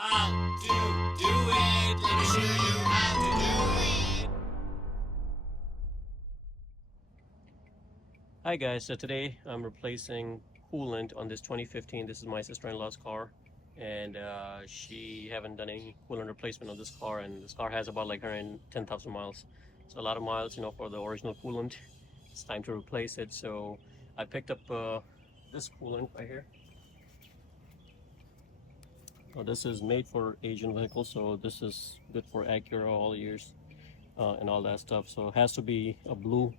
how to do it. Let me show you how to do it. Hi guys, so today I'm replacing coolant on this 2015. This is my sister-in-law's car, and she haven't done any coolant replacement on this car, and this car has about like 110,000 miles. So a lot of miles, you know, for the original coolant. It's time to replace it. So I picked up this coolant right here. So this is made for Asian vehicles, so this is good for Acura all years and all that stuff. So it has to be a blue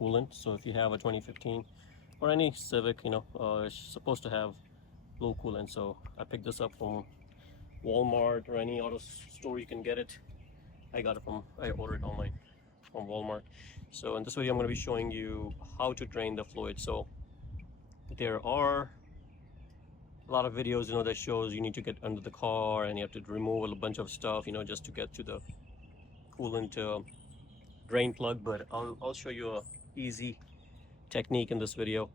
coolant. So if you have a 2015 or any Civic, you know, it's supposed to have blue coolant. So I picked this up from Walmart or any auto store you can get it. I ordered it online from Walmart. So in this video I'm going to be showing you how to drain the fluid. So there are a lot of videos, you know, that shows you need to get under the car and you have to remove a bunch of stuff, you know, just to get to the coolant drain plug. But I'll show you a easy technique in this video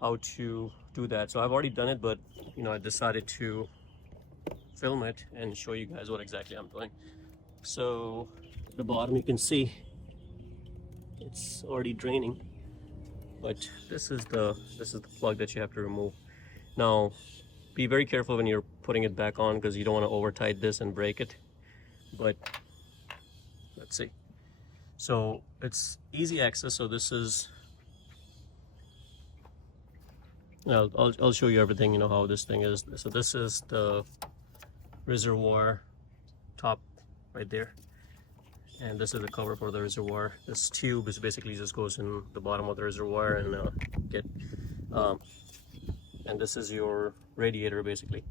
how to do that. So I've already done it, but you know, I decided to film it and show you guys what exactly I'm doing. So at the bottom you can see it's already draining, but this is the plug that you have to remove. Now be very careful when you're putting it back on, because you don't want to over tight this and break it. But let's see. So it's easy access. So this is, I'll show you everything, you know, how this thing is. So this is the reservoir top right there, and this is the cover for the reservoir. This tube is basically just goes in the bottom of the reservoir and and this is your radiator basically.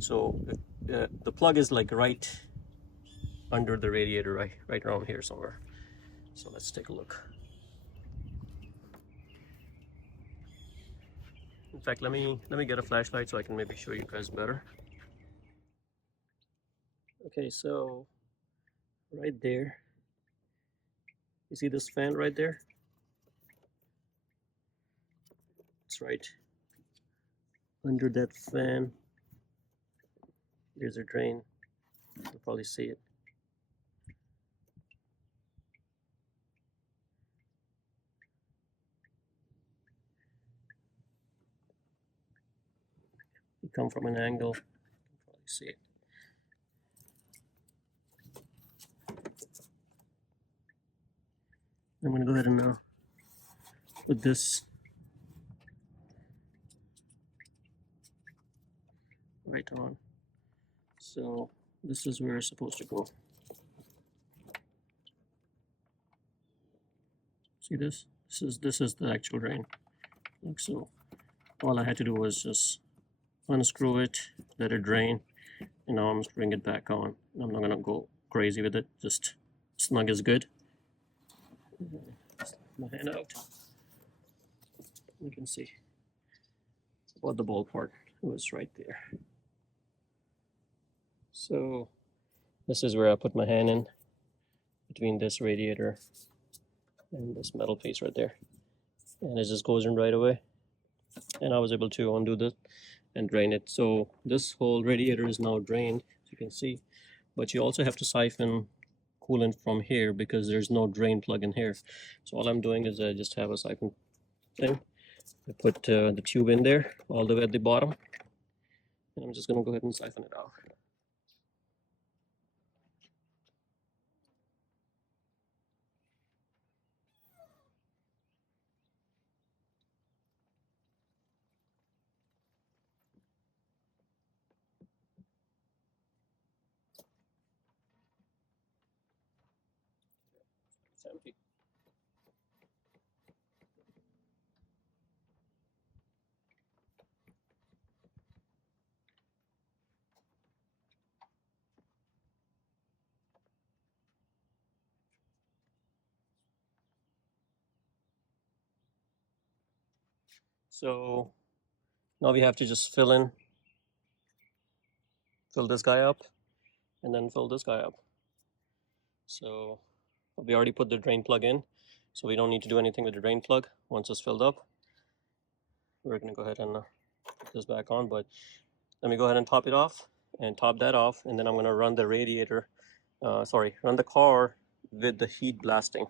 So the plug is like right under the radiator, right around here somewhere. So let's take a look. In fact, let me get a flashlight so I can maybe show you guys better. Okay, so right there, you see this fan right there? It's right under that fan. There's a drain. You'll probably see it. You come from an angle, you'll probably see it. I'm going to go ahead and put this right on. So this is where it's supposed to go. See this? This is the actual drain. Like so. All I had to do was just unscrew it, let it drain, and now I'm screwing it back on. I'm not gonna go crazy with it, just snug is good. My hand out. You can see about the ball part. It was right there. So this is where I put my hand in between this radiator and this metal piece right there, and it just goes in right away. And I was able to undo this and drain it. So this whole radiator is now drained, as you can see, but you also have to siphon coolant from here because there's no drain plug in here. So all I'm doing is I just have a siphon thing. I put the tube in there all the way at the bottom, and I'm just going to go ahead and siphon it out. It's empty. So now we have to just fill this guy up, and then fill this guy up. So we already put the drain plug in, so we don't need to do anything with the drain plug. Once it's filled up, we're going to go ahead and put this back on. But let me go ahead and top it off, and top that off, and then I'm gonna run the run the car with the heat blasting.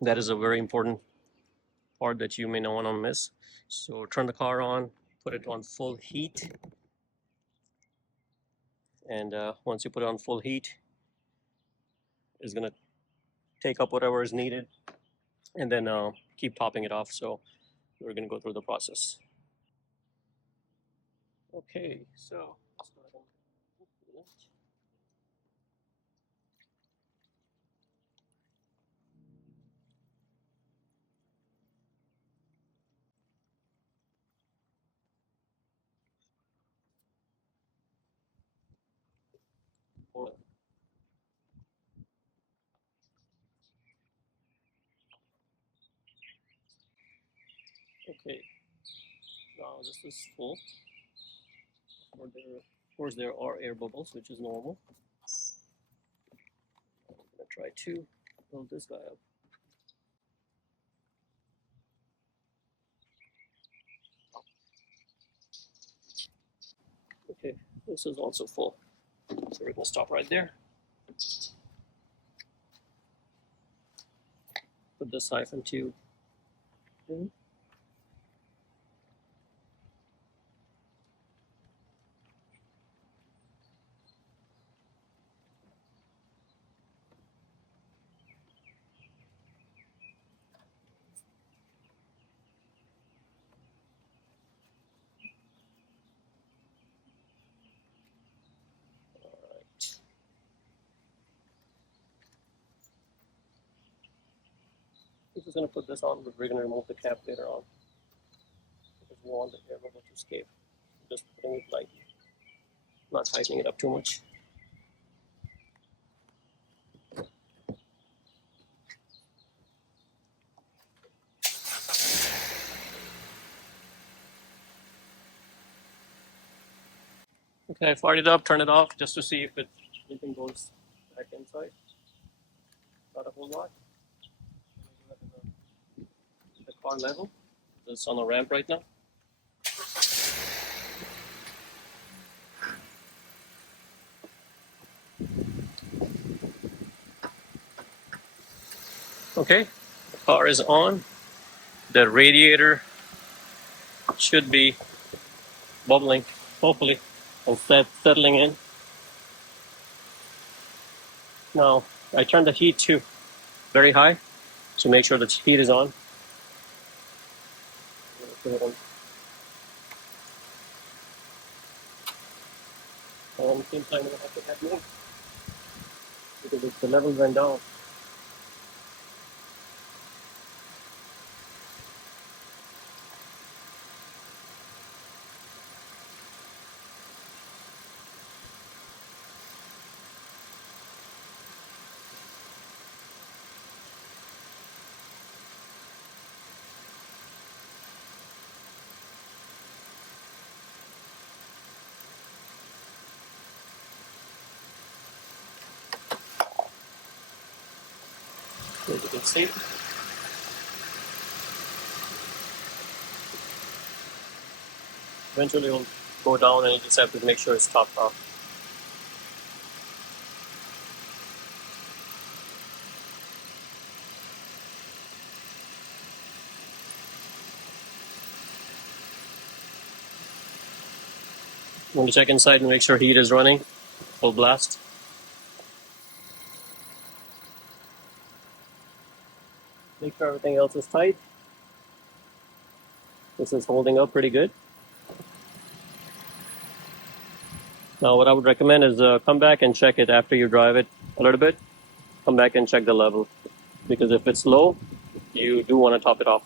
That is a very important part that you may not want to miss. So turn the car on, put it on full heat, and once you put it on full heat, it's gonna take up whatever is needed, and then keep topping it off. So we're gonna go through the process. Okay, so let's go ahead and do that. Okay, now this is full. Of course, there are air bubbles, which is normal. I'm gonna try to fill this guy up. Okay, this is also full. So we're gonna stop right there. Put the siphon tube in. We're just gonna put this on, but we're gonna remove the cap later on because we want the air bubble to escape. Just putting it lightly, not tightening it up too much. Okay, I fired it up, turn it off just to see if anything goes back inside. Not a whole lot. The car level. It's on a ramp right now. Okay, the car is on. The radiator should be bubbling, hopefully, and settling in. Now, I turned the heat to very high to make sure the heat is on. And at the same time, I'm going to have to add more because the level went down. As you can see, eventually it will go down, and you just have to make sure it's topped off. I'm going to check inside and make sure heat is running, full blast. Make sure everything else is tight. This is holding up pretty good. Now what I would recommend is come back and check it after you drive it a little bit. Come back and check the level, because if it's low, you do want to top it off.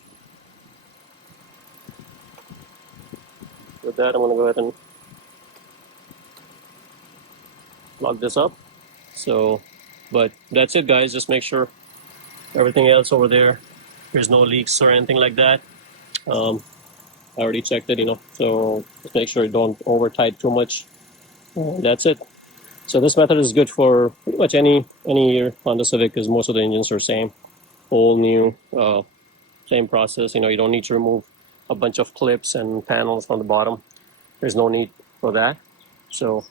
With that, I'm going to go ahead and lock this up. So, but that's it, guys. Just make sure everything else over there's no leaks or anything like that. I already checked it, so just make sure you don't over tight too much. That's it. So this method is good for pretty much any year Honda Civic, because most of the engines are same, old, new, same process. You don't need to remove a bunch of clips and panels from the bottom. There's no need for that. So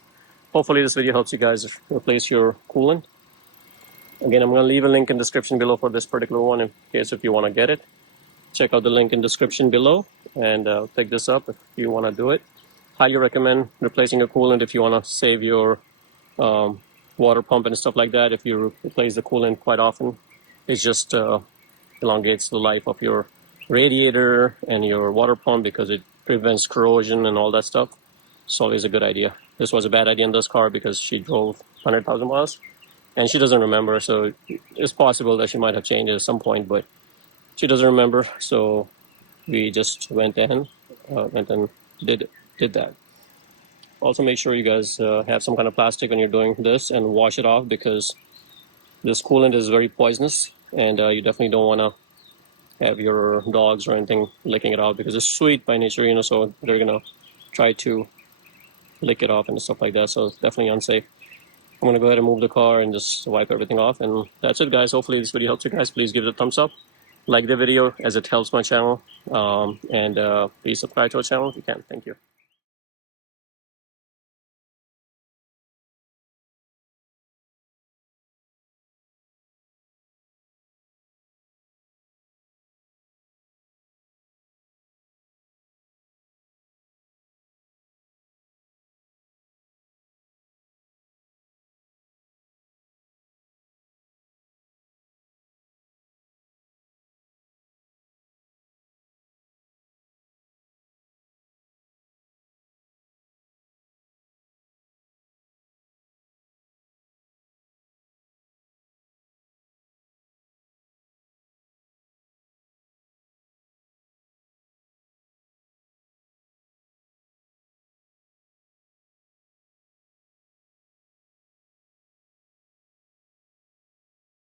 hopefully this video helps you guys replace your coolant. Again, I'm going to leave a link in the description below for this particular one in case if you want to get it. Check out the link in the description below and pick this up if you want to do it. Highly recommend replacing a coolant if you want to save your water pump and stuff like that. If you replace the coolant quite often, it just elongates the life of your radiator and your water pump because it prevents corrosion and all that stuff. It's always a good idea. This was a bad idea in this car because she drove 100,000 miles and she doesn't remember. So it's possible that she might have changed it at some point, but she doesn't remember. So we just went and did that. Also, make sure you guys have some kind of plastic when you're doing this and wash it off because this coolant is very poisonous, and you definitely don't want to have your dogs or anything licking it out because it's sweet by nature, you know, so they're gonna try to lick it off and stuff like that. So it's definitely unsafe. I'm gonna go ahead and move the car and just wipe everything off, and that's it, guys. Hopefully this video helps you guys. Please give it a thumbs up, like the video as it helps my channel, and please subscribe to our channel if you can. Thank you.